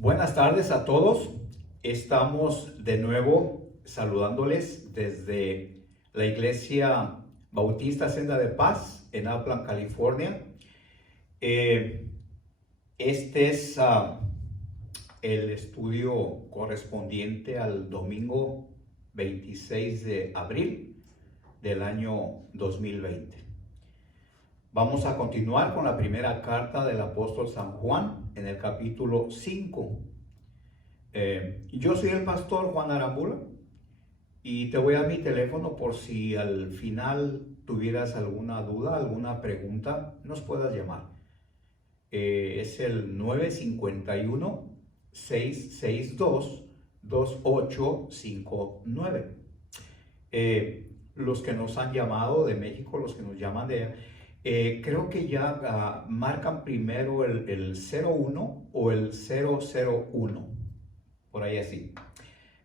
Buenas tardes a todos. Estamos de nuevo saludándoles desde la Iglesia Bautista Senda de Paz en Oakland, California. Eh, este es el estudio correspondiente al domingo 26 de abril del año 2020. Vamos a continuar con la primera carta del apóstol San Juan en el capítulo 5. Yo soy el pastor Juan Arambula y te voy a mi teléfono por si al final tuvieras alguna duda, alguna pregunta, nos puedas llamar. Es el 951-662-2859. Los que nos han llamado de México, los que nos llaman de creo que ya marcan primero el 01 o el 001, por ahí así.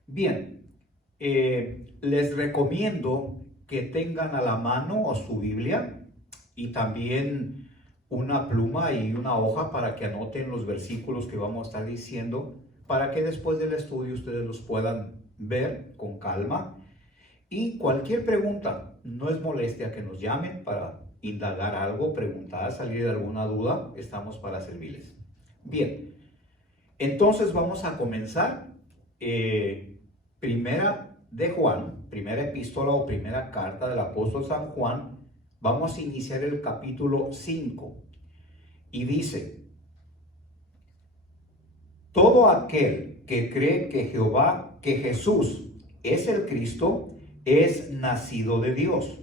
Bien, les recomiendo que tengan a la mano su Biblia y también una pluma y una hoja para que anoten los versículos que vamos a estar diciendo, para que después del estudio ustedes los puedan ver con calma. Y cualquier pregunta, no es molestia que nos llamen para indagar algo, preguntar, salir de alguna duda, estamos para servirles. Bien, entonces vamos a comenzar. Primera de Juan, primera epístola o primera carta del apóstol San Juan, vamos a iniciar el capítulo 5 y dice: todo aquel que cree que Jesús es el Cristo, es nacido de Dios.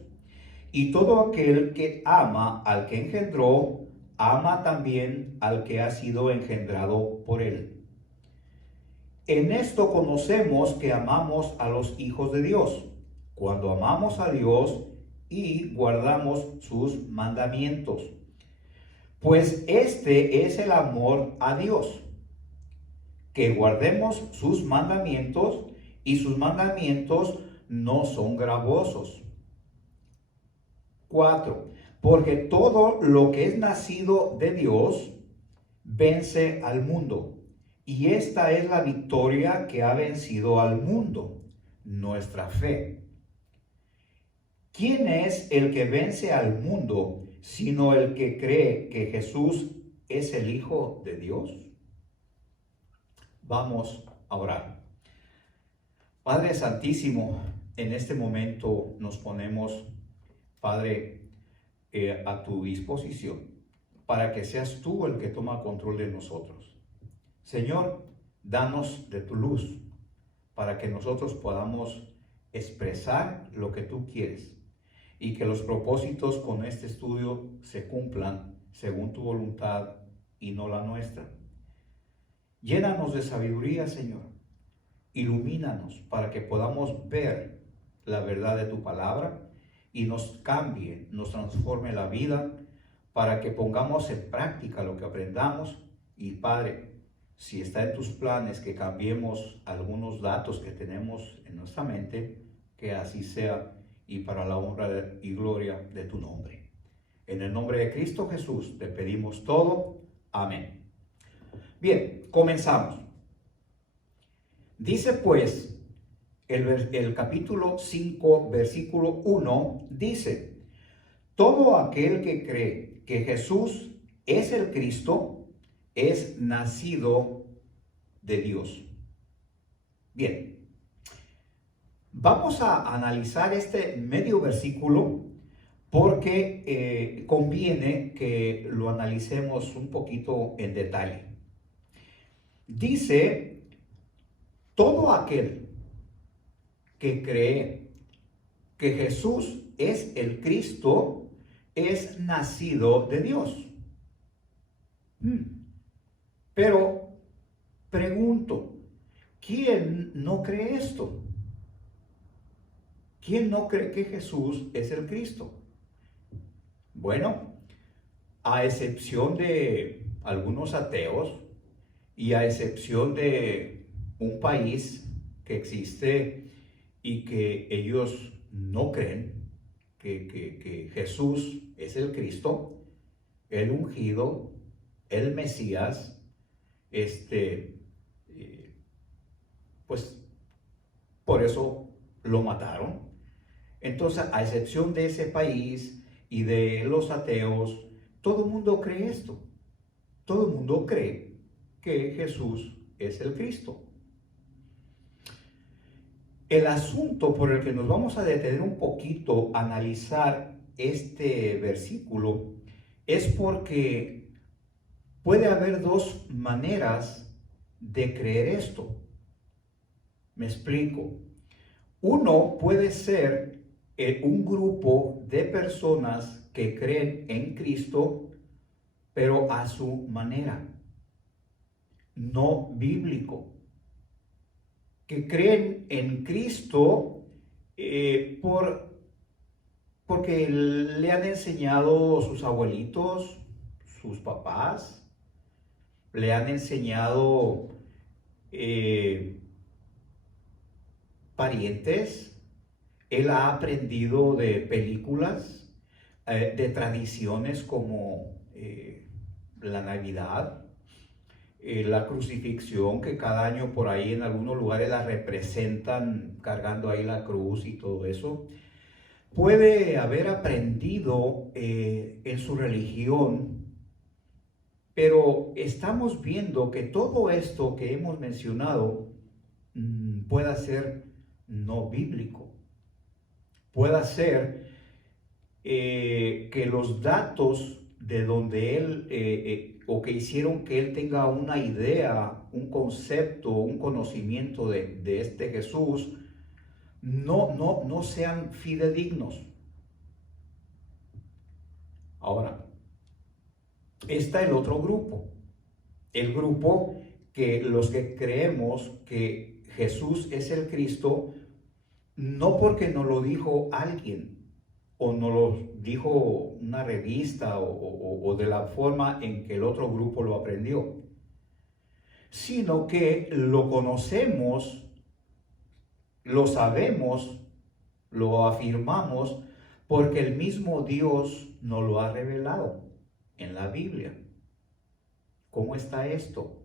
Y todo aquel que ama al que engendró, ama también al que ha sido engendrado por él. En esto conocemos que amamos a los hijos de Dios, cuando amamos a Dios y guardamos sus mandamientos. Pues este es el amor a Dios, que guardemos sus mandamientos, y sus mandamientos no son gravosos. 4. Porque todo lo que es nacido de Dios vence al mundo. Y esta es la victoria que ha vencido al mundo, nuestra fe. ¿Quién es el que vence al mundo, sino el que cree que Jesús es el Hijo de Dios? Vamos a orar. Padre Santísimo, en este momento nos ponemos, Padre, a tu disposición, para que seas tú el que toma control de nosotros. Señor, danos de tu luz, para que nosotros podamos expresar lo que tú quieres, y que los propósitos con este estudio se cumplan según tu voluntad y no la nuestra. Llénanos de sabiduría, Señor. Ilumínanos para que podamos ver la verdad de tu palabra y nos cambie, nos transforme la vida, para que pongamos en práctica lo que aprendamos. Y Padre, si está en tus planes que cambiemos algunos datos que tenemos en nuestra mente, que así sea, y para la honra y gloria de tu nombre. En el nombre de Cristo Jesús te pedimos todo. Amén. Bien, comenzamos. Dice pues, el capítulo 5, versículo 1, dice: todo aquel que cree que Jesús es el Cristo, es nacido de Dios. Bien, vamos a analizar este medio versículo porque conviene que lo analicemos un poquito en detalle. Dice: todo aquel que cree que Jesús es el Cristo, es nacido de Dios. Pero pregunto, ¿quién no cree esto? ¿Quién no cree que Jesús es el Cristo? Bueno, a excepción de algunos ateos y a excepción de un país que existe y que ellos no creen que Jesús es el Cristo, el ungido, el Mesías, pues por eso lo mataron. Entonces, a excepción de ese país y de los ateos, todo el mundo cree esto. Todo el mundo cree que Jesús es el Cristo. El asunto por el que nos vamos a detener un poquito a analizar este versículo es porque puede haber dos maneras de creer esto. Me explico. Uno puede ser un grupo de personas que creen en Cristo, pero a su manera, no bíblico. Que creen en Cristo porque le han enseñado sus abuelitos, sus papás, le han enseñado parientes, él ha aprendido de películas, de tradiciones como la Navidad, la crucifixión, que cada año por ahí en algunos lugares la representan cargando ahí la cruz y todo eso. Puede haber aprendido en su religión, pero estamos viendo que todo esto que hemos mencionado pueda ser no bíblico. Pueda ser que los datos de donde él, o que hicieron que él tenga una idea, un concepto, un conocimiento de este Jesús, no sean fidedignos. Ahora, está el otro grupo, el grupo que los que creemos que Jesús es el Cristo, no porque nos lo dijo alguien, o nos lo dijo una revista o de la forma en que el otro grupo lo aprendió, sino que lo conocemos, lo sabemos, lo afirmamos, porque el mismo Dios nos lo ha revelado en la Biblia. ¿Cómo está esto?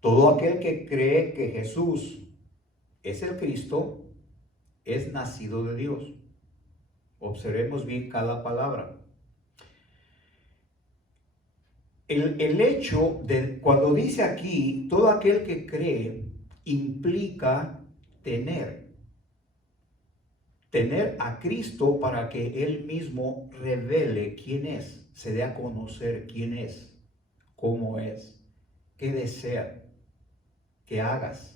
Todo aquel que cree que Jesús es el Cristo es nacido de Dios. Observemos bien cada palabra. El hecho de cuando dice aquí, todo aquel que cree, implica tener a Cristo para que Él mismo revele quién es, se dé a conocer quién es, cómo es, qué desea que hagas.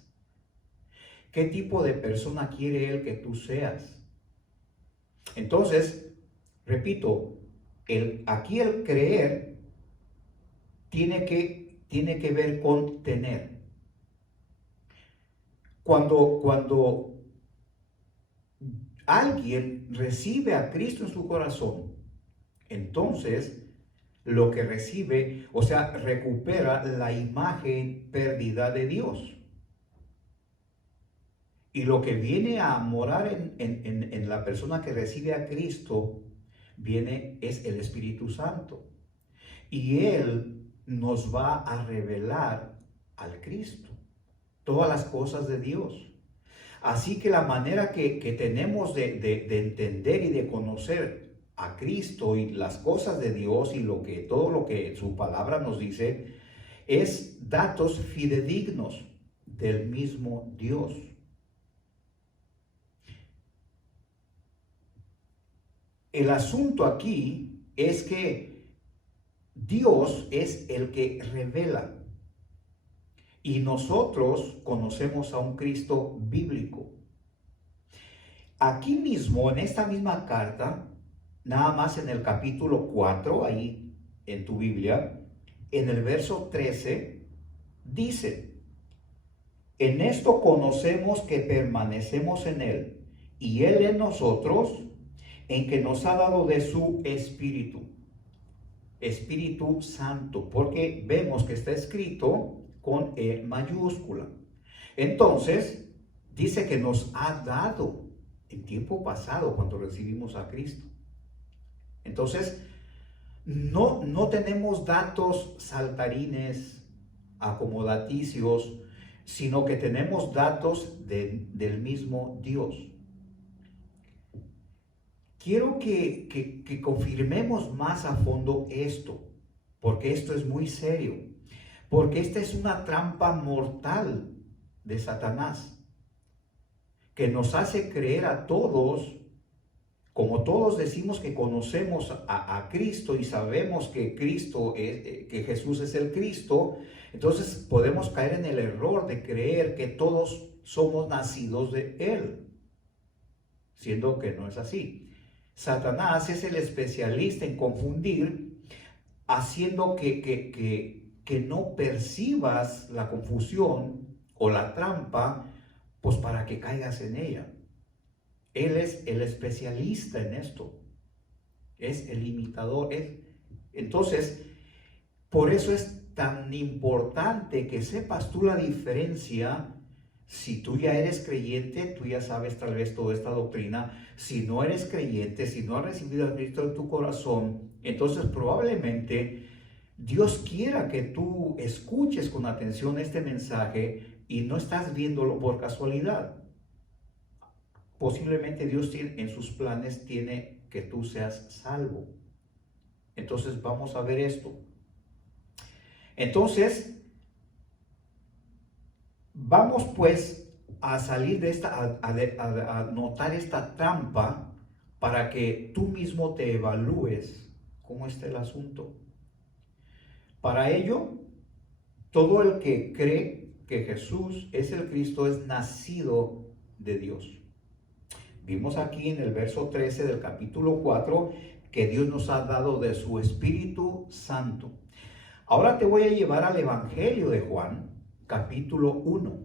¿Qué tipo de persona quiere Él que tú seas? Entonces, repito, aquí el creer tiene que ver con tener. Cuando alguien recibe a Cristo en su corazón, entonces lo que recibe, o sea, recupera la imagen perdida de Dios. Y lo que viene a morar en la persona que recibe a Cristo, es el Espíritu Santo. Y Él nos va a revelar al Cristo, todas las cosas de Dios. Así que la manera que tenemos de entender y de conocer a Cristo y las cosas de Dios y todo lo que su palabra nos dice, es datos fidedignos del mismo Dios. El asunto aquí es que Dios es el que revela y nosotros conocemos a un Cristo bíblico. Aquí mismo, en esta misma carta, nada más en el capítulo 4, ahí en tu Biblia, en el verso 13, dice: en esto conocemos que permanecemos en Él y Él en nosotros, en que nos ha dado de su Espíritu Santo, porque vemos que está escrito con E mayúscula. Entonces, dice que nos ha dado en tiempo pasado cuando recibimos a Cristo. Entonces, no tenemos datos saltarines acomodaticios, sino que tenemos datos del mismo Dios. Quiero que confirmemos más a fondo esto, porque esto es muy serio, porque esta es una trampa mortal de Satanás, que nos hace creer a todos, como todos decimos que conocemos a Cristo y sabemos que que Jesús es el Cristo, entonces podemos caer en el error de creer que todos somos nacidos de Él, siendo que no es así. Satanás es el especialista en confundir, haciendo que no percibas la confusión o la trampa, pues para que caigas en ella. Él es el especialista en esto, es el imitador. Entonces, por eso es tan importante que sepas tú la diferencia. Si tú ya eres creyente, tú ya sabes tal vez toda esta doctrina. Si no eres creyente, si no has recibido a Cristo en tu corazón, entonces probablemente Dios quiera que tú escuches con atención este mensaje y no estás viéndolo por casualidad. Posiblemente Dios en sus planes tiene que tú seas salvo. Entonces vamos a ver esto. Entonces, vamos pues a salir de esta, a notar esta trampa para que tú mismo te evalúes cómo está el asunto. Para ello, todo el que cree que Jesús es el Cristo es nacido de Dios. Vimos aquí en el verso 13 del capítulo 4 que Dios nos ha dado de su Espíritu Santo. Ahora te voy a llevar al Evangelio de Juan, capítulo 1.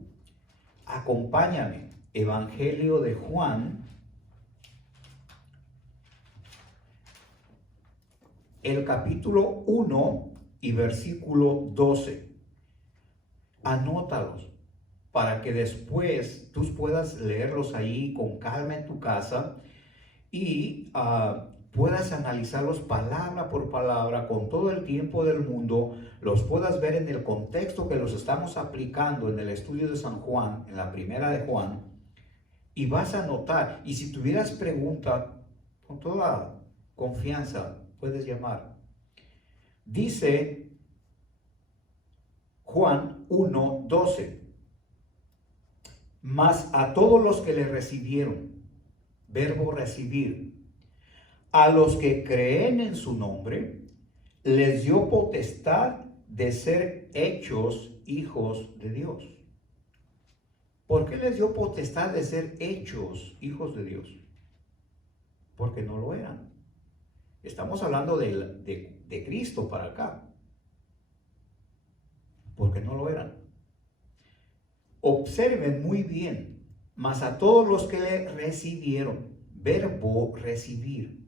Acompáñame, Evangelio de Juan, el capítulo 1 y versículo 12. Anótalos para que después tú puedas leerlos ahí con calma en tu casa y puedas analizarlos palabra por palabra con todo el tiempo del mundo, los puedas ver en el contexto que los estamos aplicando en el estudio de San Juan, en la primera de Juan, y vas a notar. Y si tuvieras pregunta, con toda confianza puedes llamar. Dice Juan 1:12, mas a todos los que le recibieron, verbo recibir, a los que creen en su nombre, les dio potestad de ser hechos hijos de Dios. ¿Por qué les dio potestad de ser hechos hijos de Dios? Porque no lo eran. Estamos hablando de Cristo para acá. Porque no lo eran. Observen muy bien, mas a todos los que le recibieron, verbo recibir,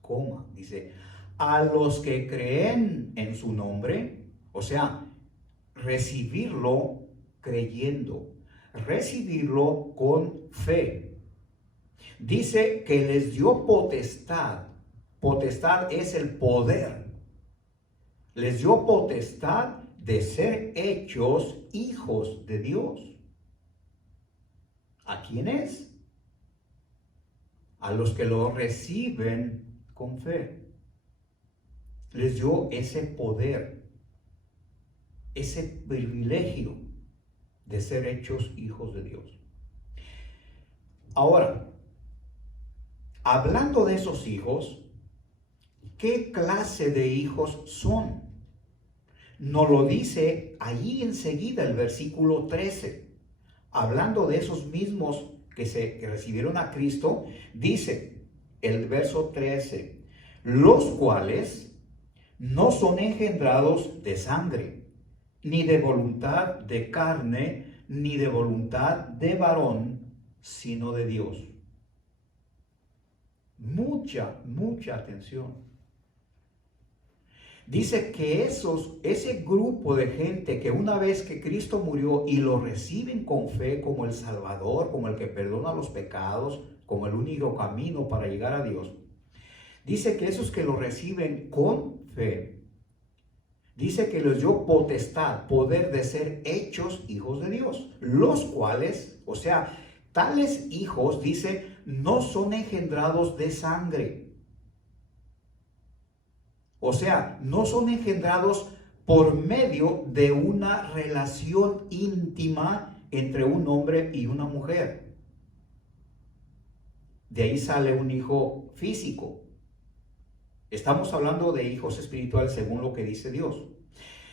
coma, dice, a los que creen en su nombre, o sea, recibirlo creyendo, recibirlo con fe. Dice que les dio potestad. Potestad es el poder. Les dio potestad de ser hechos hijos de Dios. ¿A quiénes? A los que lo reciben con fe. Les dio ese poder, ese privilegio de ser hechos hijos de Dios. Ahora, hablando de esos hijos, ¿qué clase de hijos son? Nos lo dice allí enseguida el versículo 13. Hablando de esos mismos que recibieron a Cristo, dice el verso 13, los cuales no son engendrados de sangre, ni de voluntad de carne, ni de voluntad de varón, sino de Dios. Mucha atención. Dice que ese grupo de gente que una vez que Cristo murió y lo reciben con fe como el Salvador, como el que perdona los pecados, como el único camino para llegar a Dios, dice que esos que lo reciben con fe Dice que les dio potestad, poder de ser hechos hijos de Dios, los cuales, o sea, tales hijos, dice, no son engendrados de sangre. O sea, no son engendrados por medio de una relación íntima entre un hombre y una mujer. De ahí sale un hijo físico. Estamos hablando de hijos espirituales según lo que dice Dios.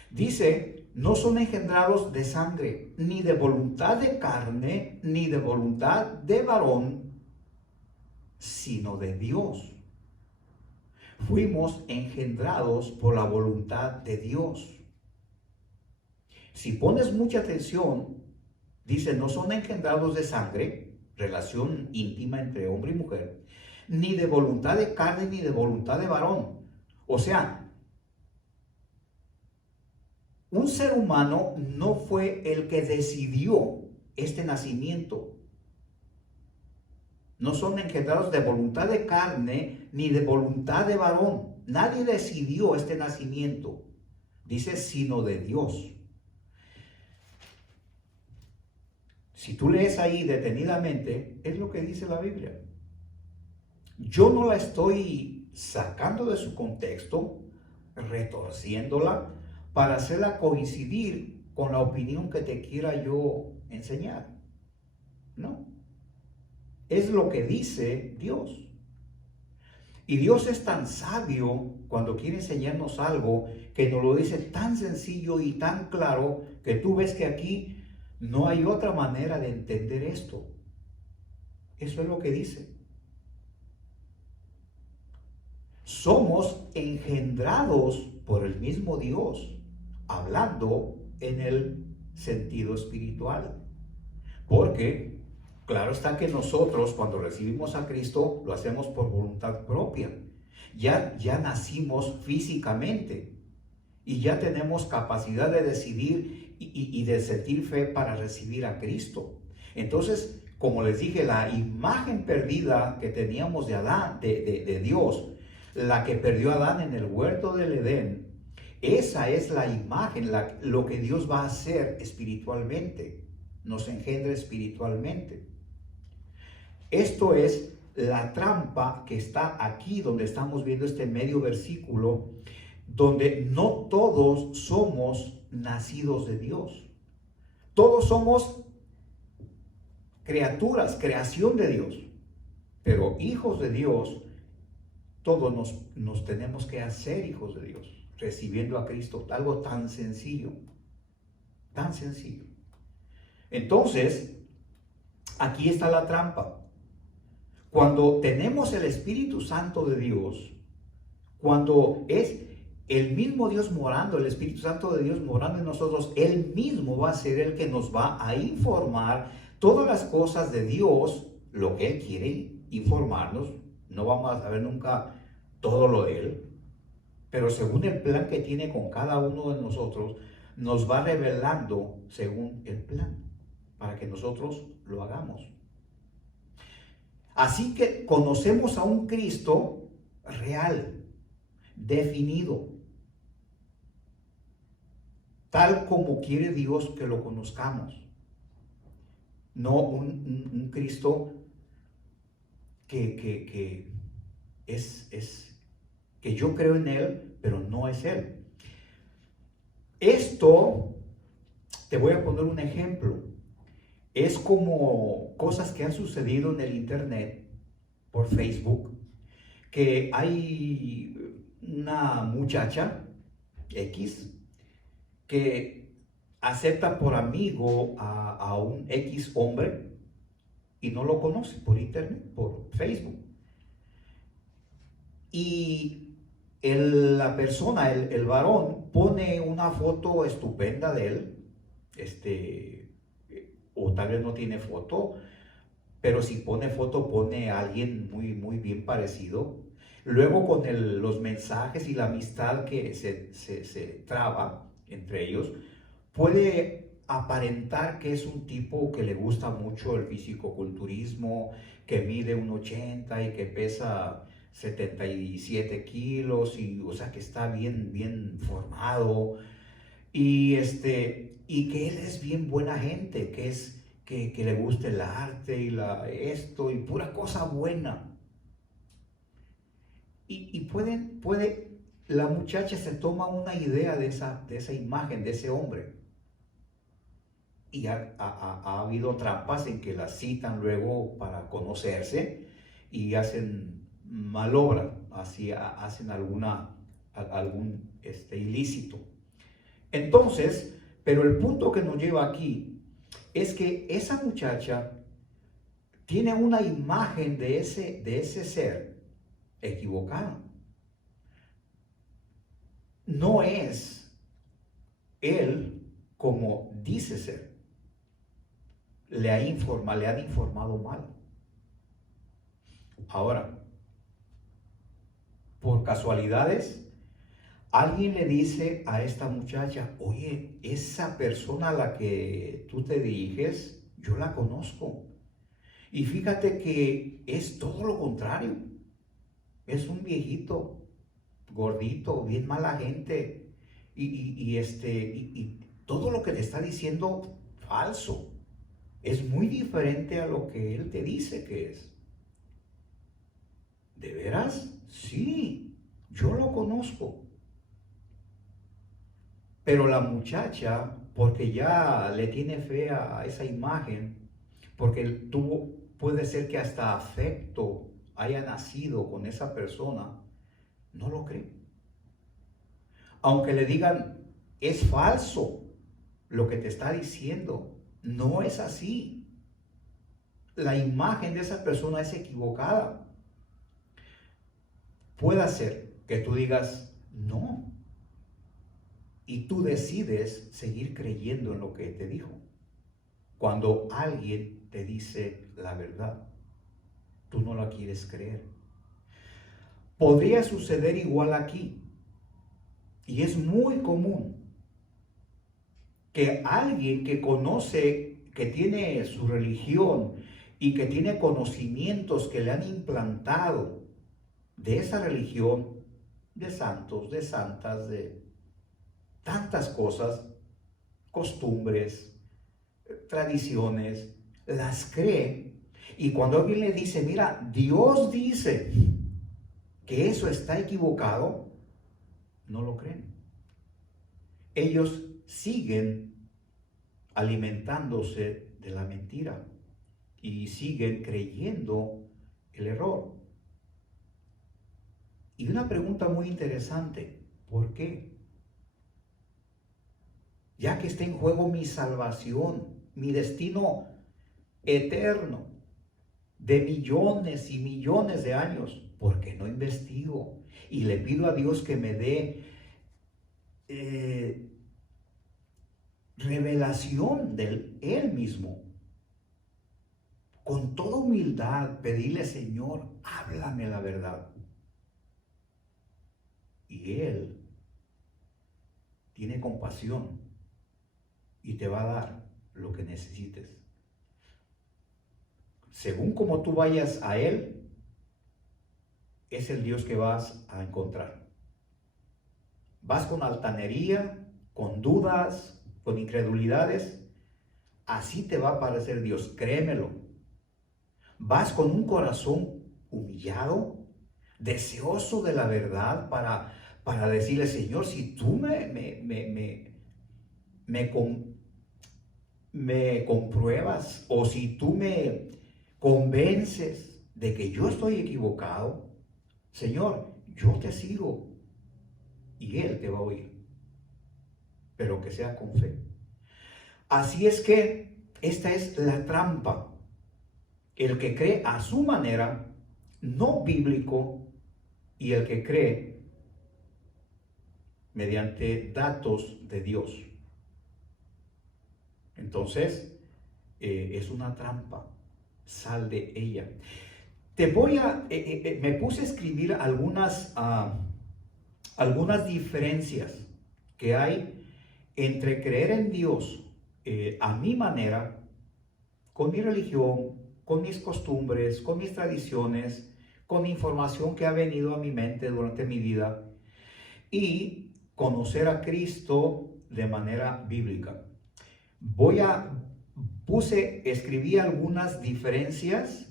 Dice, no son engendrados de sangre, ni de voluntad de carne, ni de voluntad de varón, sino de Dios. Fuimos engendrados por la voluntad de Dios. Si pones mucha atención, dice, no son engendrados de sangre, relación íntima entre hombre y mujer, ni de voluntad de carne, ni de voluntad de varón. O sea, un ser humano no fue el que decidió este nacimiento. No son engendrados de voluntad de carne ni de voluntad de varón. Nadie decidió este nacimiento. Dice, sino de Dios. Si tú lees ahí detenidamente, es lo que dice la Biblia. Yo no la estoy sacando de su contexto, retorciéndola, para hacerla coincidir con la opinión que te quiera yo enseñar. No. Es lo que dice Dios. Y Dios es tan sabio cuando quiere enseñarnos algo que nos lo dice tan sencillo y tan claro que tú ves que aquí no hay otra manera de entender esto. Eso es lo que dice. Somos engendrados por el mismo Dios, hablando en el sentido espiritual. Porque claro está que nosotros cuando recibimos a Cristo lo hacemos por voluntad propia. Ya nacimos físicamente y ya tenemos capacidad de decidir y de sentir fe para recibir a Cristo. Entonces, como les dije, la imagen perdida que teníamos de Adán, de Dios, la que perdió Adán en el huerto del Edén, esa es la imagen, lo que Dios va a hacer espiritualmente. Nos engendra espiritualmente. Esto es la trampa que está aquí donde estamos viendo este medio versículo, donde no todos somos nacidos de Dios. Todos somos criaturas, creación de Dios. Pero hijos de Dios, todos nos tenemos que hacer hijos de Dios, recibiendo a Cristo. Algo tan sencillo, tan sencillo. Entonces, aquí está la trampa. Cuando tenemos el Espíritu Santo de Dios, cuando es el mismo Dios morando, el Espíritu Santo de Dios morando en nosotros, Él mismo va a ser el que nos va a informar todas las cosas de Dios, lo que Él quiere informarnos. No vamos a saber nunca todo lo de Él, pero según el plan que tiene con cada uno de nosotros, nos va revelando según el plan, para que nosotros lo hagamos. Así que conocemos a un Cristo real, definido, tal como quiere Dios que lo conozcamos. No un Cristo que que yo creo en Él, pero no es Él. Esto, te voy a poner un ejemplo. Es como cosas que han sucedido en el internet, por Facebook, que hay una muchacha X que acepta por amigo a un X hombre y no lo conoce por internet, por Facebook. Y la persona, el varón, pone una foto estupenda de él, o tal vez no tiene foto, pero si pone foto, pone a alguien muy, muy bien parecido. Luego con los mensajes y la amistad que se traba entre ellos, puede aparentar que es un tipo que le gusta mucho el fisicoculturismo, que mide 1,80 y que pesa 77 kilos, y, o sea, que está bien, bien formado, y que él es bien buena gente, que le gusta el arte y esto, y pura cosa buena. Y la muchacha se toma una idea de esa imagen, de ese hombre. Y ha habido trampas en que la citan luego para conocerse y hacen malobra, hacen algún ilícito. Entonces, pero el punto que nos lleva aquí es que esa muchacha tiene una imagen de ese ser equivocada. No es él como dice ser. Le han informado mal. Ahora, por casualidades, alguien le dice a esta muchacha: oye, esa persona a la que tú te diriges, yo la conozco. Y fíjate que es todo lo contrario. Es un viejito, gordito, bien mala gente. Y todo lo que te está diciendo, falso. Es muy diferente a lo que él te dice que es. ¿De veras? Sí, yo lo conozco. Pero la muchacha, porque ya le tiene fe a esa imagen, porque puede ser que hasta afecto haya nacido con esa persona, no lo cree. Aunque le digan: es falso lo que te está diciendo, no es así. La imagen de esa persona es equivocada. Puede ser que tú digas no, y tú decides seguir creyendo en lo que te dijo. Cuando alguien te dice la verdad, tú no la quieres creer. Podría suceder igual aquí, y es muy común que alguien que conoce, que tiene su religión y que tiene conocimientos que le han implantado de esa religión, de santos, de santas, de tantas cosas, costumbres, tradiciones, las cree. Y cuando alguien le dice: mira, Dios dice que eso está equivocado, no lo creen. Ellos siguen alimentándose de la mentira y siguen creyendo el error. Y una pregunta muy interesante: ¿por qué? Ya que está en juego mi salvación, mi destino eterno de millones y millones de años, ¿por qué no investigo y le pido a Dios que me dé revelación de Él mismo? Con toda humildad, pedirle: Señor, háblame la verdad. Y Él tiene compasión y te va a dar lo que necesites. Según como tú vayas a Él, es el Dios que vas a encontrar. Vas con altanería, con dudas, con incredulidades, así te va a parecer Dios, créemelo. Vas con un corazón humillado, deseoso de la verdad, para decirle: Señor, si tú me compruebas, o si tú me convences de que yo estoy equivocado, Señor, yo te sigo. Y Él te va a oír, pero que sea con fe. Así es que esta es la trampa. El que cree a su manera, no bíblico, y el que cree mediante datos de Dios. Entonces, es una trampa. Sal de ella. Me puse a escribir algunas diferencias que hay entre creer en Dios a mi manera, con mi religión, con mis costumbres, con mis tradiciones, con información que ha venido a mi mente durante mi vida y conocer a Cristo de manera bíblica. Escribí algunas diferencias.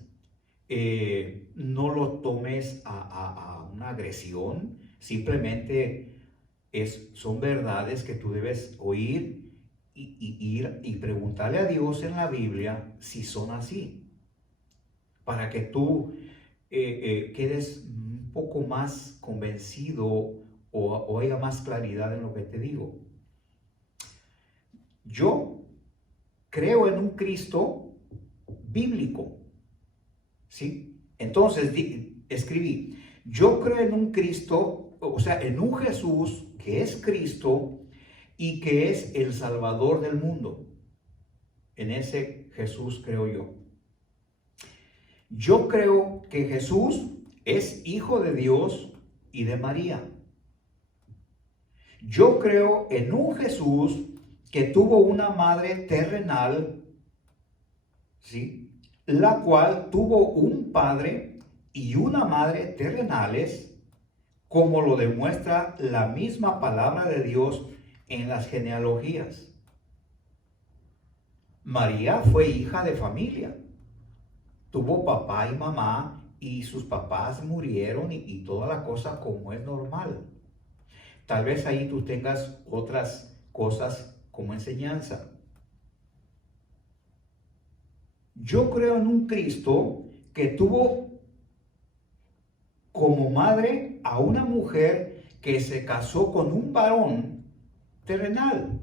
No lo tomes a una agresión, simplemente son verdades que tú debes oír y ir y preguntarle a Dios en la Biblia si son así, para que tú quedes un poco más convencido o haya más claridad en lo que te digo. Yo creo en un Cristo bíblico, ¿sí? Entonces escribí, yo creo en un Cristo, o sea, en un Jesús que es Cristo y que es el Salvador del mundo. En ese Jesús creo yo. Yo creo que Jesús es hijo de Dios y de María. Yo creo en un Jesús que tuvo una madre terrenal, ¿sí?, la cual tuvo un padre y una madre terrenales, como lo demuestra la misma palabra de Dios en las genealogías. María fue hija de familia. Tuvo papá y mamá y sus papás murieron y toda la cosa como es normal. Tal vez ahí tú tengas otras cosas como enseñanza. Yo creo en un Cristo que tuvo como madre a una mujer que se casó con un varón terrenal,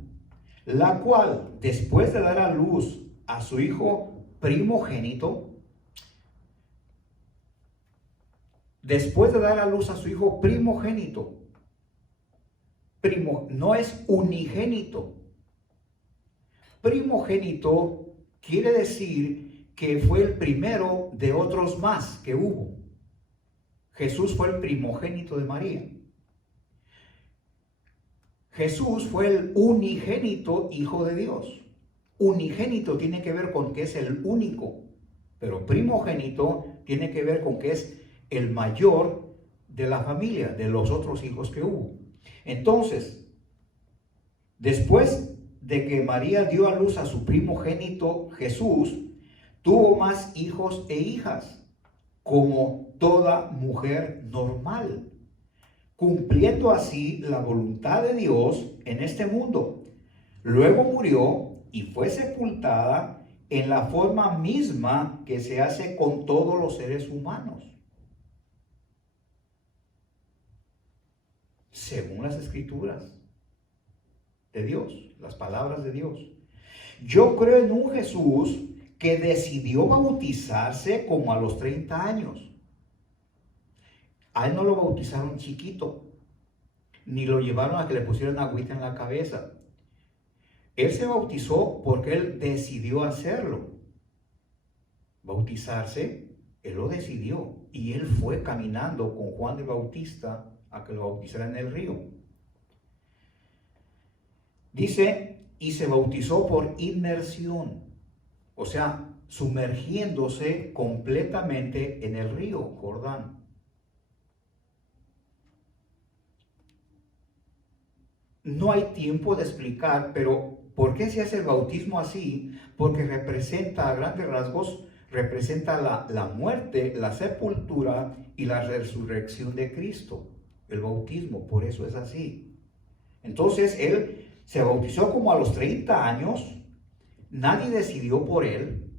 la cual, después de dar a luz a su hijo primogénito, no es unigénito. Primogénito quiere decir que fue el primero de otros más que hubo. Jesús fue el primogénito de María. Jesús fue el unigénito Hijo de Dios. Unigénito tiene que ver con que es el único, pero primogénito tiene que ver con que es el mayor de la familia, de los otros hijos que hubo. Entonces, después de que María dio a luz a su primogénito Jesús, tuvo más hijos e hijas, como toda mujer normal, cumpliendo así la voluntad de Dios en este mundo. Luego murió y fue sepultada en la forma misma que se hace con todos los seres humanos, según las escrituras de Dios, las palabras de Dios. Yo creo en un Jesús que decidió bautizarse como a los 30 años. A él no lo bautizaron chiquito, ni lo llevaron a que le pusieran agüita en la cabeza. Él se bautizó porque él decidió hacerlo. Bautizarse, él lo decidió. Y él fue caminando con Juan el Bautista a que lo bautizara en el río. Dice, y se bautizó por inmersión, o sea, sumergiéndose completamente en el río Jordán. No hay tiempo de explicar, pero ¿por qué se hace el bautismo así? Porque representa, a grandes rasgos, representa la muerte, la sepultura y la resurrección de Cristo. El bautismo, por eso es así. Entonces, él se bautizó como a los 30 años. Nadie decidió por él,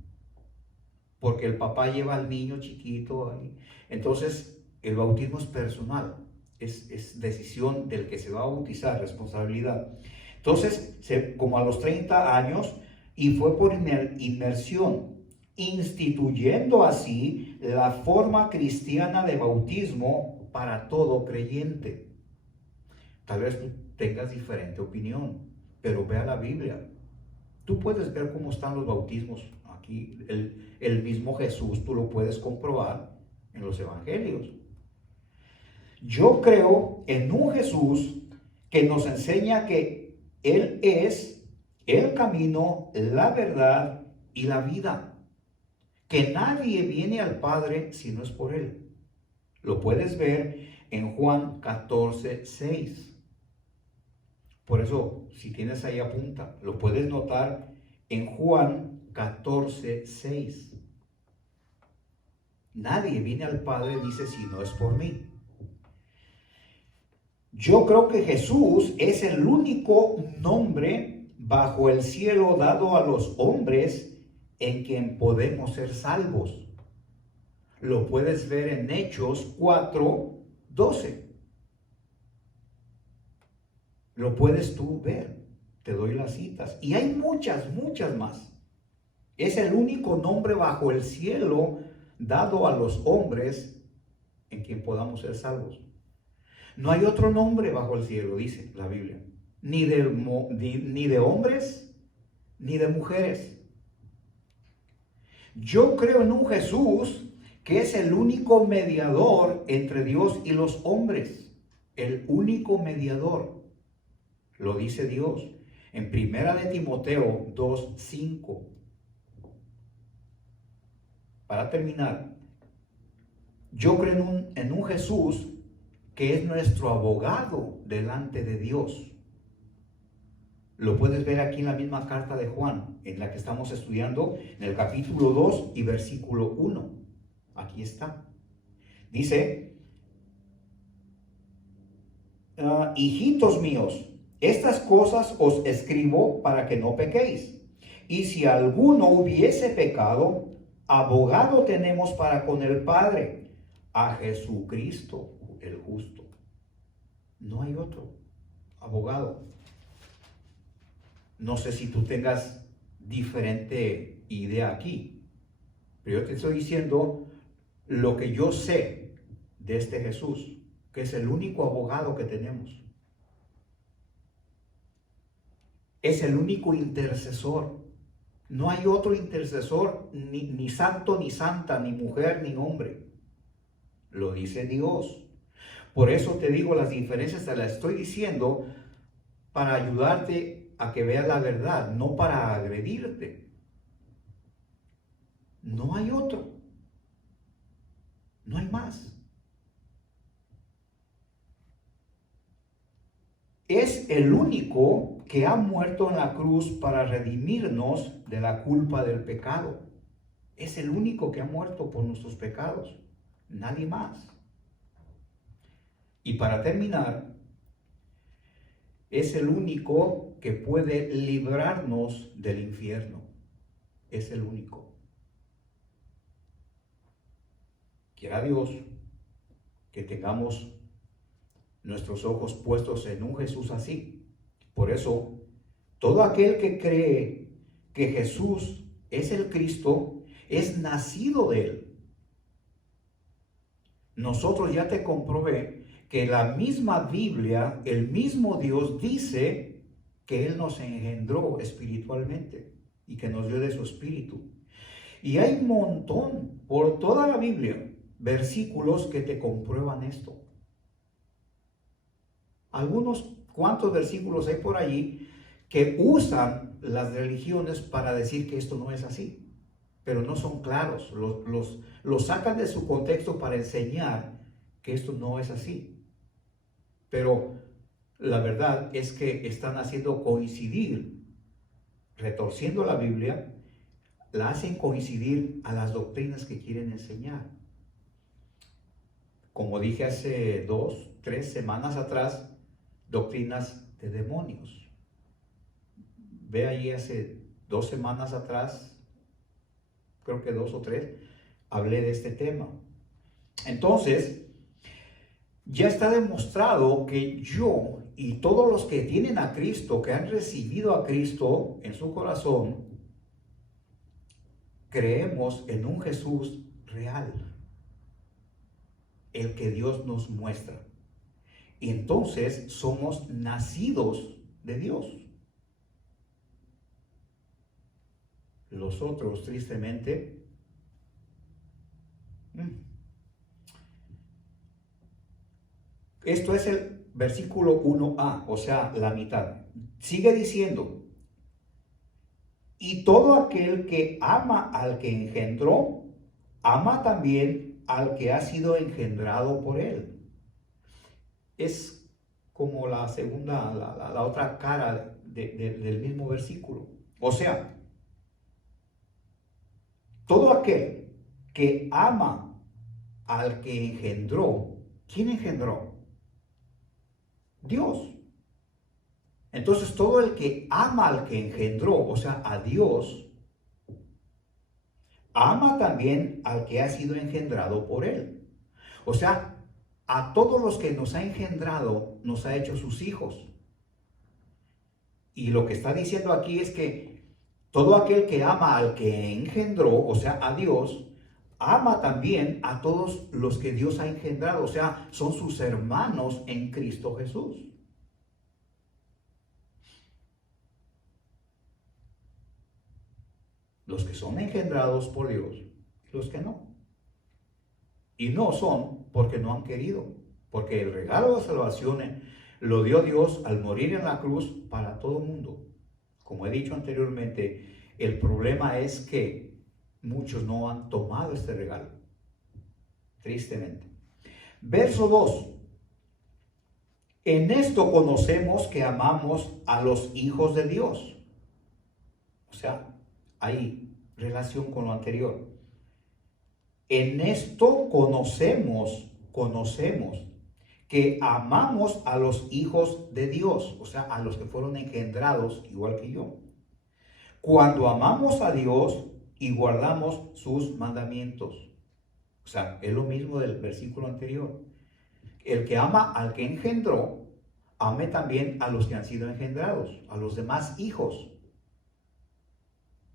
porque el papá lleva al niño chiquito ahí. Entonces, el bautismo es personal. Es decisión del que se va a bautizar, responsabilidad. Entonces, como a los 30 años, y fue por inmersión, instituyendo así la forma cristiana de bautismo para todo creyente. Tal vez tú tengas diferente opinión, pero ve a la Biblia. Tú puedes ver cómo están los bautismos aquí. El mismo Jesús, tú lo puedes comprobar en los evangelios. Yo creo en un Jesús que nos enseña que Él es el camino, la verdad y la vida. Que nadie viene al Padre si no es por Él. Lo puedes ver en Juan 14:6. Por eso, si tienes ahí apunta, lo puedes notar en Juan 14:6. Nadie viene al Padre, dice, si no es por mí. Yo creo que Jesús es el único nombre bajo el cielo dado a los hombres en quien podemos ser salvos. Lo puedes ver en Hechos 4:12. Lo puedes tú ver. Te doy las citas. Y hay muchas, muchas más. Es el único nombre bajo el cielo dado a los hombres en quien podamos ser salvos. No hay otro nombre bajo el cielo, dice la Biblia. Ni de hombres, ni de mujeres. Yo creo en un Jesús que es el único mediador entre Dios y los hombres. El único mediador. Lo dice Dios en 1 Timoteo 2:5. Para terminar, yo creo en un Jesús que es nuestro abogado delante de Dios. Lo puedes ver aquí en la misma carta de Juan, en la que estamos estudiando, en el capítulo 2 y versículo 1. Aquí está. Dice, hijitos míos, estas cosas os escribo para que no pequéis. Y si alguno hubiese pecado, abogado tenemos para con el Padre, a Jesucristo el justo. No hay otro abogado. No sé si tú tengas diferente idea aquí, pero yo te estoy diciendo lo que yo sé de este Jesús, que es el único abogado que tenemos. Es el único intercesor. No hay otro intercesor, ni santo, ni santa, ni mujer, ni hombre. Lo dice Dios. Por eso te digo, las diferencias te las estoy diciendo para ayudarte a que veas la verdad, no para agredirte. No hay otro. No hay más. Es el único que ha muerto en la cruz para redimirnos de la culpa del pecado. Es el único que ha muerto por nuestros pecados. Nadie más. Y para terminar, es el único que puede librarnos del infierno. Es el único. Quiera Dios que tengamos nuestros ojos puestos en un Jesús así. Por eso, todo aquel que cree que Jesús es el Cristo, es nacido de Él. Nosotros ya te comprobé que la misma Biblia, el mismo Dios dice que Él nos engendró espiritualmente y que nos dio de su espíritu. Y hay un montón, por toda la Biblia, versículos que te comprueban esto. Algunos cuantos versículos hay por allí que usan las religiones para decir que esto no es así, pero no son claros, los sacan de su contexto para enseñar que esto no es así. Pero la verdad es que están haciendo coincidir, retorciendo la Biblia, la hacen coincidir a las doctrinas que quieren enseñar. Como dije hace 2-3 semanas atrás, doctrinas de demonios. Ve ahí hace 2 semanas atrás, creo que 2 o 3, hablé de este tema. Entonces, ya está demostrado que yo y todos los que tienen a Cristo, que han recibido a Cristo en su corazón, creemos en un Jesús real, el que Dios nos muestra. Y entonces somos nacidos de Dios. Los otros, tristemente, esto es el versículo 1a, o sea, la mitad. Sigue diciendo, y todo aquel que ama al que engendró, ama también al que ha sido engendrado por él. Es como la segunda, la otra cara del mismo versículo. O sea, todo aquel que ama al que engendró, ¿quién engendró? Dios. Entonces todo el que ama al que engendró, o sea, a Dios, ama también al que ha sido engendrado por él. O sea, a todos los que nos ha engendrado, nos ha hecho sus hijos. Y lo que está diciendo aquí es que todo aquel que ama al que engendró, o sea, a Dios, ama también a todos los que Dios ha engendrado, o sea, son sus hermanos en Cristo Jesús. Los que son engendrados por Dios y los que no. Y no son porque no han querido, porque el regalo de salvación lo dio Dios al morir en la cruz para todo el mundo. Como he dicho anteriormente, el problema es que muchos no han tomado este regalo, tristemente. Verso 2. En esto conocemos que amamos a los hijos de Dios. O sea, hay relación con lo anterior. En esto conocemos que amamos a los hijos de Dios, o sea, a los que fueron engendrados igual que yo. Cuando amamos a Dios y guardamos sus mandamientos. O sea, es lo mismo del versículo anterior. El que ama al que engendró, ame también a los que han sido engendrados, a los demás hijos.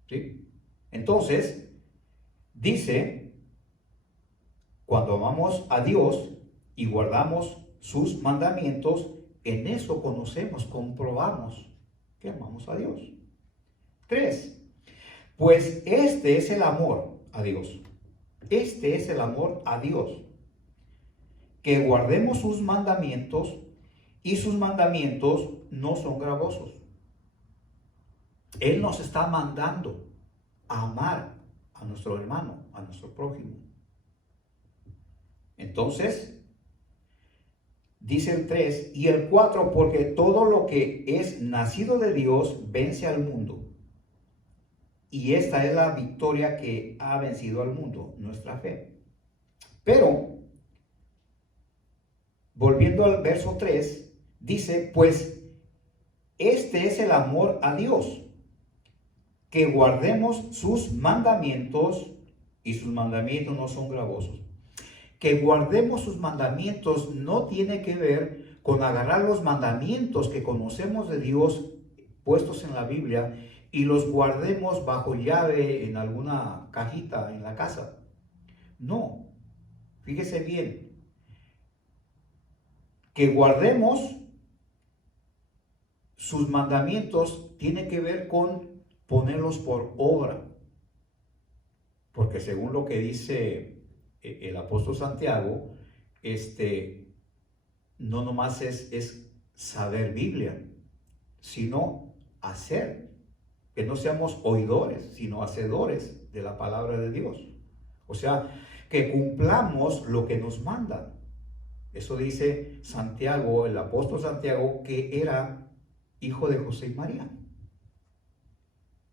¿Sí? Entonces, dice, cuando amamos a Dios y guardamos sus mandamientos, en eso conocemos, comprobamos que amamos a Dios. 3. Pues este es el amor a Dios. Este es el amor a Dios. Que guardemos sus mandamientos, y sus mandamientos no son gravosos. Él nos está mandando a amar a nuestro hermano, a nuestro prójimo. Entonces, dice el 3 y el 4, porque todo lo que es nacido de Dios vence al mundo. Y esta es la victoria que ha vencido al mundo, nuestra fe. Pero, volviendo al verso 3, dice, pues este es el amor a Dios, que guardemos sus mandamientos, y sus mandamientos no son gravosos. Que guardemos sus mandamientos no tiene que ver con agarrar los mandamientos que conocemos de Dios puestos en la Biblia y los guardemos bajo llave en alguna cajita en la casa. No, fíjese bien, que guardemos sus mandamientos tiene que ver con ponerlos por obra, porque según lo que dice el apóstol Santiago, no nomás es saber Biblia, sino hacer, que no seamos oidores, sino hacedores de la palabra de Dios. O sea, que cumplamos lo que nos manda. Eso dice Santiago, el apóstol Santiago, que era hijo de José y María.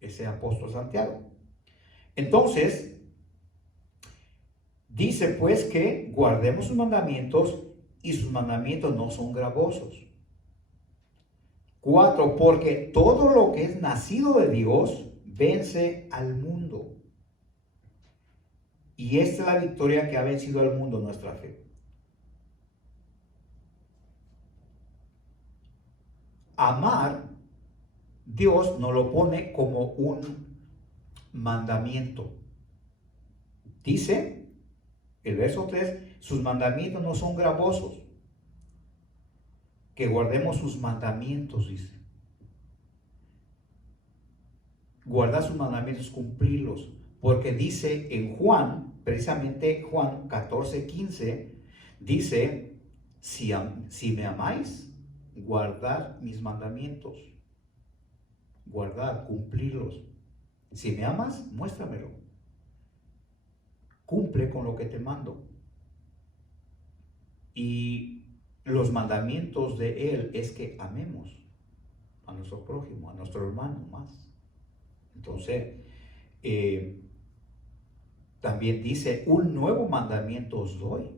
Ese apóstol Santiago. Entonces, dice pues que guardemos sus mandamientos y sus mandamientos no son gravosos. 4, porque todo lo que es nacido de Dios vence al mundo. Y esta es la victoria que ha vencido al mundo, nuestra fe. Amar, Dios nos lo pone como un mandamiento. Dice el verso 3, sus mandamientos no son gravosos. Que guardemos sus mandamientos, dice. Guardar sus mandamientos, cumplirlos. Porque dice en Juan, precisamente Juan 14:15, dice, si me amáis, guardad mis mandamientos. Guardar, cumplirlos. Si me amas, muéstramelo. cumple con lo que te mando. Y los mandamientos de Él es que amemos a nuestro prójimo, a nuestro hermano más. Entonces, también dice, un nuevo mandamiento os doy,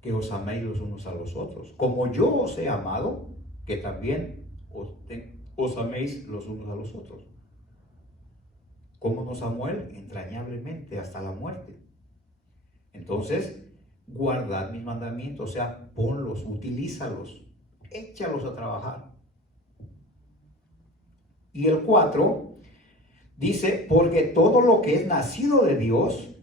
que os améis los unos a los otros. Como yo os he amado, que también os améis los unos a los otros. ¿Cómo nos amó Él? Entrañablemente, hasta la muerte. Entonces, guardad mis mandamientos, o sea, ponlos, utilízalos, échalos a trabajar. Y el 4 dice, porque todo lo que es nacido de Dios,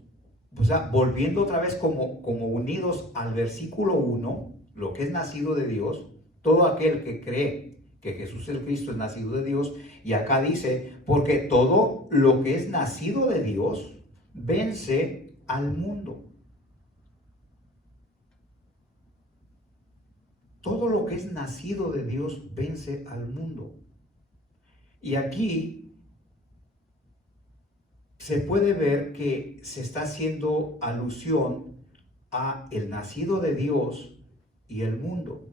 o sea, volviendo otra vez como unidos al versículo 1, lo que es nacido de Dios, todo aquel que cree que Jesús el Cristo es nacido de Dios, y acá dice, porque todo lo que es nacido de Dios vence al mundo. Todo lo que es nacido de Dios vence al mundo. Y aquí se puede ver que se está haciendo alusión a el nacido de Dios y el mundo.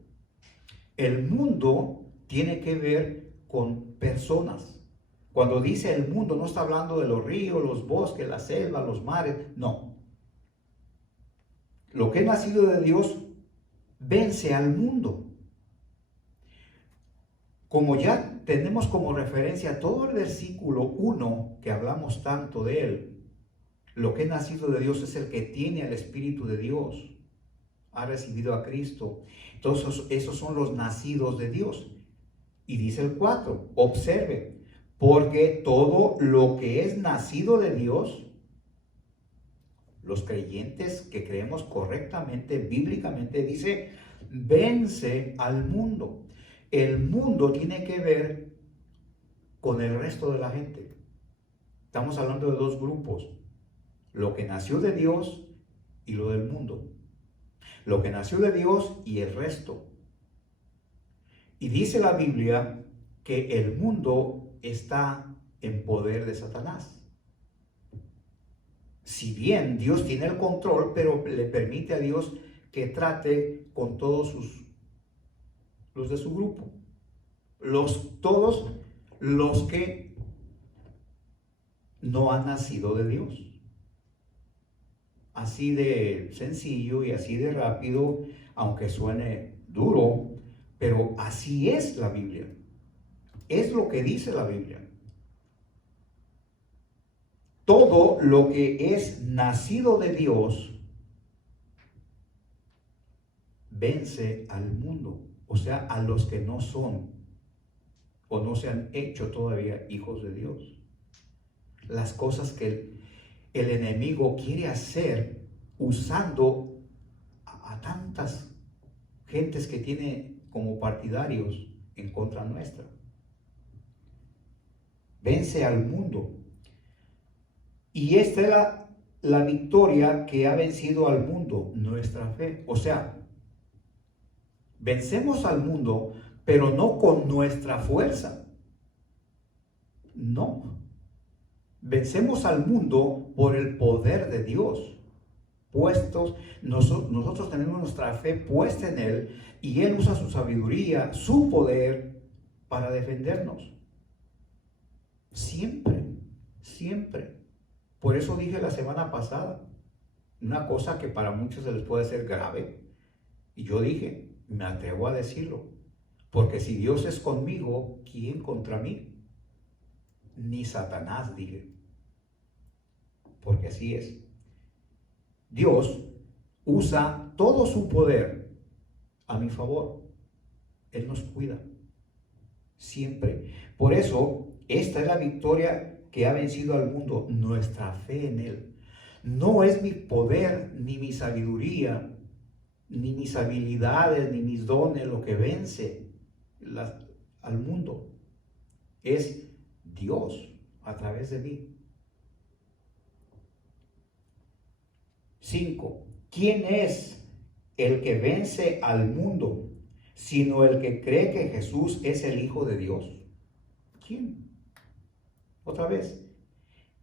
El mundo tiene que ver con personas. Cuando dice el mundo, no está hablando de los ríos, los bosques, la selva, los mares, no. Lo que es nacido de Dios vence al mundo. Como ya tenemos como referencia todo el versículo 1 que hablamos tanto de él, lo que es nacido de Dios es el que tiene al Espíritu de Dios, ha recibido a Cristo. Entonces esos son los nacidos de Dios. Y dice el 4, observe, porque todo lo que es nacido de Dios, los creyentes que creemos correctamente, bíblicamente, dice, vence al mundo. El mundo tiene que ver con el resto de la gente. Estamos hablando de dos grupos, lo que nació de Dios y lo del mundo. Lo que nació de Dios y el resto. Y dice la Biblia que el mundo está en poder de Satanás. Si bien Dios tiene el control, pero le permite a Dios que trate con todos los de su grupo. Todos los que no han nacido de Dios. Así de sencillo y así de rápido, aunque suene duro, pero así es la Biblia. Es lo que dice la Biblia. Todo lo que es nacido de Dios vence al mundo, o sea, a los que no son o no se han hecho todavía hijos de Dios. Las cosas que el enemigo quiere hacer usando a tantas gentes que tiene como partidarios en contra nuestra. Vence al mundo. Y esta era la victoria que ha vencido al mundo, nuestra fe. O sea, vencemos al mundo, pero no con nuestra fuerza. No. Vencemos al mundo por el poder de Dios. Nosotros tenemos nuestra fe puesta en Él y Él usa su sabiduría, su poder para defendernos. Siempre, siempre. Por eso dije la semana pasada, una cosa que para muchos se les puede ser grave. Y yo dije, me atrevo a decirlo, porque si Dios es conmigo, ¿quién contra mí? Ni Satanás, dije. Porque así es. Dios usa todo su poder a mi favor. Él nos cuida. Siempre. Por eso, esta es la victoria que ha vencido al mundo, nuestra fe en Él. No es mi poder, ni mi sabiduría, ni mis habilidades, ni mis dones lo que vence al mundo. Es Dios a través de mí. 5. ¿Quién es el que vence al mundo, sino el que cree que Jesús es el Hijo de Dios? ¿Quién? Otra vez.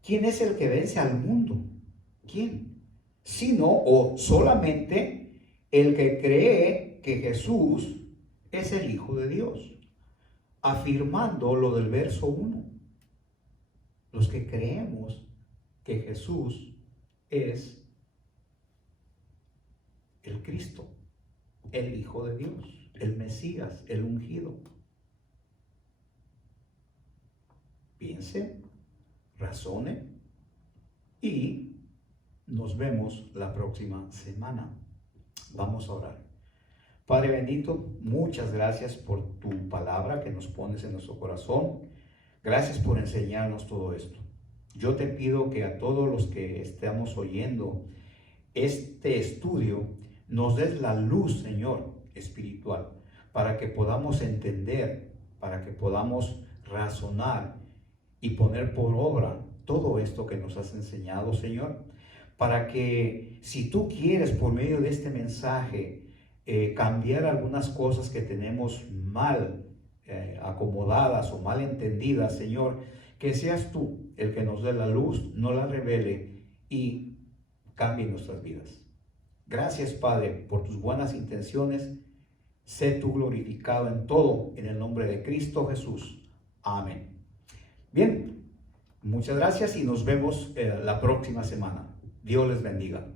¿Quién es el que vence al mundo? ¿quién? Sino o solamente el que cree que Jesús es el Hijo de Dios, afirmando lo del verso 1. Los que creemos que Jesús es el Cristo, el Hijo de Dios, el Mesías, el ungido. Piense, razone y nos vemos la próxima semana. Vamos a orar. Padre bendito, muchas gracias por tu palabra que nos pones en nuestro corazón. Gracias por enseñarnos todo esto. Yo te pido que a todos los que estamos oyendo este estudio nos des la luz, Señor, espiritual, para que podamos entender, para que podamos razonar y poner por obra todo esto que nos has enseñado, Señor, para que si tú quieres por medio de este mensaje cambiar algunas cosas que tenemos mal acomodadas o mal entendidas, Señor, que seas tú el que nos dé la luz, nos la revele y cambie nuestras vidas. Gracias, Padre, por tus buenas intenciones. Sé tú glorificado en todo, en el nombre de Cristo Jesús. Amén. Bien, muchas gracias y nos vemos la próxima semana. Dios les bendiga.